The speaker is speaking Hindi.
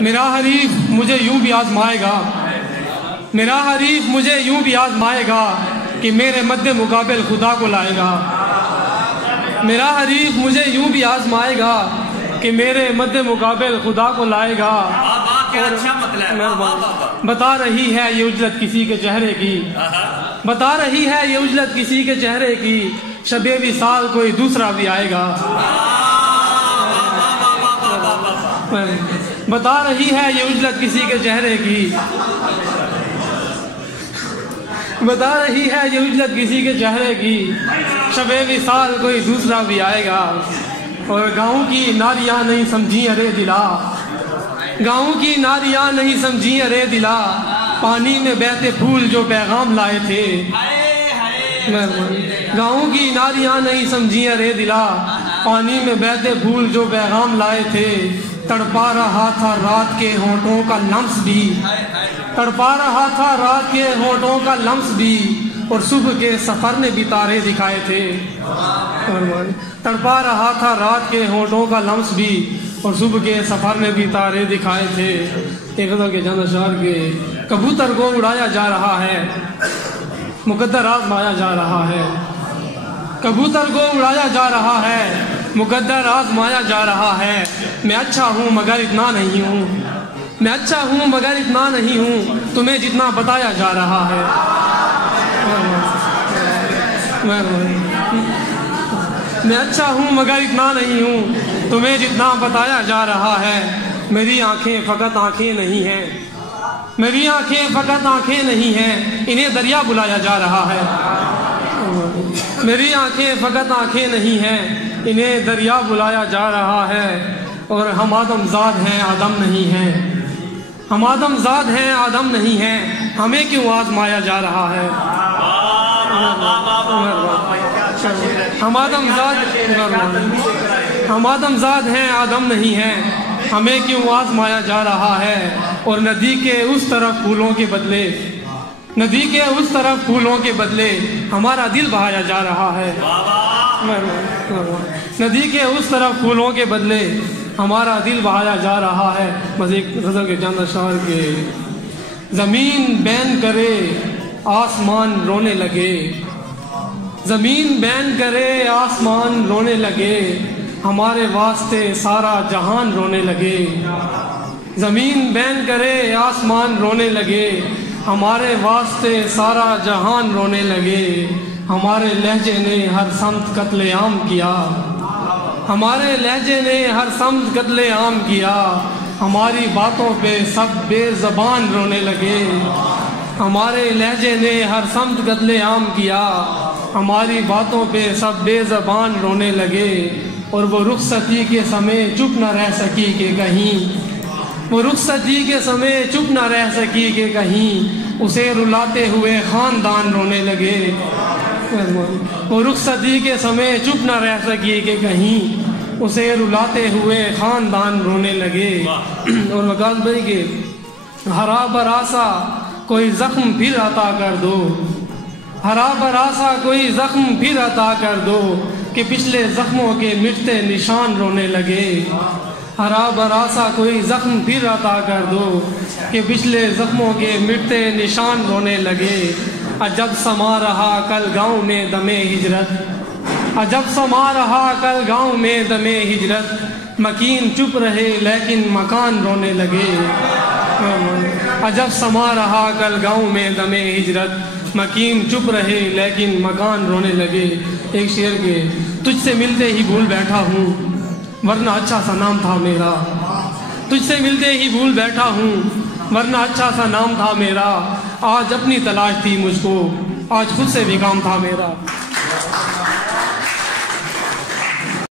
मेरा हरीफ मुझे यूं भी आजमाएगा, मेरा हरीफ मुझे यूं भी आजमाएगा कि मेरे मद्दे मुकाबिल खुदा को लाएगा। मेरा हरीफ मुझे यूं भी आजमाएगा कि मेरे मद्दे मुकाबिल खुदा को लाएगा। अच्छा मतलब बता रही है ये उजलत किसी के चेहरे की, बता रही है ये उजलत किसी के चेहरे की, शबे विसाल कोई दूसरा भी आएगा। बता रही है ये उजलत किसी के चेहरे की, बता रही है ये उजलत किसी के चेहरे की, शबे विसाल कोई दूसरा भी आएगा। और गाँव की नारियां नहीं समझी अरे दिला, गाँव की नारियां नहीं समझी अरे दिला, पानी में बहते फूल जो पैगाम लाए थे। गाँव की नारियां नहीं समझी अरे दिला, पानी में बहते फूल जो पैगाम लाए थे। तड़पा रहा था रात के होंठों का लम्स भी, तड़पा रहा था रात के होंठों का लम्स भी, और सुबह के सफर ने भी तारे दिखाए थे। तड़पा रहा था रात के होंठों का लम्स भी, और सुबह के सफर ने भी तारे दिखाए थे। एक गज़ल के चंद अशआर के, कबूतर को उड़ाया जा रहा है, मुकद्दर आजमाया जा रहा है। कबूतर को उड़ाया जा रहा है, मुकद्दर आजमाया जा रहा है। मैं अच्छा हूँ मगर इतना नहीं हूँ, मैं अच्छा हूँ मगर इतना नहीं हूँ, तुम्हें जितना बताया जा रहा है। मैं अच्छा हूँ मगर इतना नहीं हूँ, तुम्हें जितना बताया जा रहा है। मेरी आंखें फ़कत आंखें नहीं हैं, मेरी आंखें फ़कत आंखें नहीं हैं, इन्हें दरिया बुलाया जा रहा है। मेरी आंखें फ़कत आंखें नहीं हैं, इन्हें दरिया बुलाया जा रहा है। और हम आदमज़ाद हैं आदम नहीं हैं, हम आदमज़ाद हैं आदम नहीं हैं, हमें क्यों आजमाया जा रहा है। हम आदमज़ाद हैं आदम नहीं हैं, हमें क्यों आजमाया जा रहा है। और नदी के उस तरफ फूलों के बदले, नदी के उस तरफ फूलों के बदले हमारा दिल बहाया जा रहा है। नदी के उस तरफ फूलों के बदले हमारा दिल बहाया जा रहा है। मज़े गज़ल के चंद अशआर के, ज़मीन बैन करे आसमान रोने लगे, ज़मीन बैन करे आसमान रोने लगे, हमारे वास्ते सारा जहान रोने लगे। ज़मीन बैन करे आसमान रोने लगे, हमारे वास्ते सारा जहान रोने लगे। हमारे लहजे ने हर समत कत्लेआम किया, हमारे लहजे ने हर समत कत्लेआम किया, हमारी बातों पे सब बेज़बान रोने लगे। हमारे लहजे ने हर समत कत्लेआम किया, हमारी बातों पे सब बेज़बान रोने लगे। और वो रुखसती के समय चुप न रह सकी कि कहीं, वो रुखसती के समय चुप न रह सकी कि कहीं, उसे रुलाते हुए ख़ानदान रोने लगे। वो रुखसती के समय चुप न रह सकी कि कहीं, उसे रुलाते हुए ख़ानदान रोने लगे। और वकास भाई के, हरा बरासा कोई ज़ख्म फिर अता कर दो, हरा बरासा कोई ज़ख्म फिर अता कर दो, कि पिछले ज़ख्मों के मिटते निशान रोने लगे। हरा बरासा कोई ज़ख्म फिर अता कर दो, कि पिछले ज़ख्मों के मिटते निशान रोने लगे। अजब समा रहा कल गाँव में दमे हिजरत, अजब समा रहा कल गाँव में दमे हिजरत, मकीन चुप रहे लेकिन मकान रोने लगे। अजब समा रहा कल गाँव में दमे हिजरत, मकीन चुप रहे लेकिन मकान रोने लगे। एक शेर के, तुझसे मिलते ही भूल बैठा हूँ वरना अच्छा सा नाम था मेरा, तुझसे मिलते ही भूल बैठा हूँ वरना अच्छा सा नाम था मेरा। आज अपनी तलाश थी मुझको, आज खुद से भी काम था मेरा।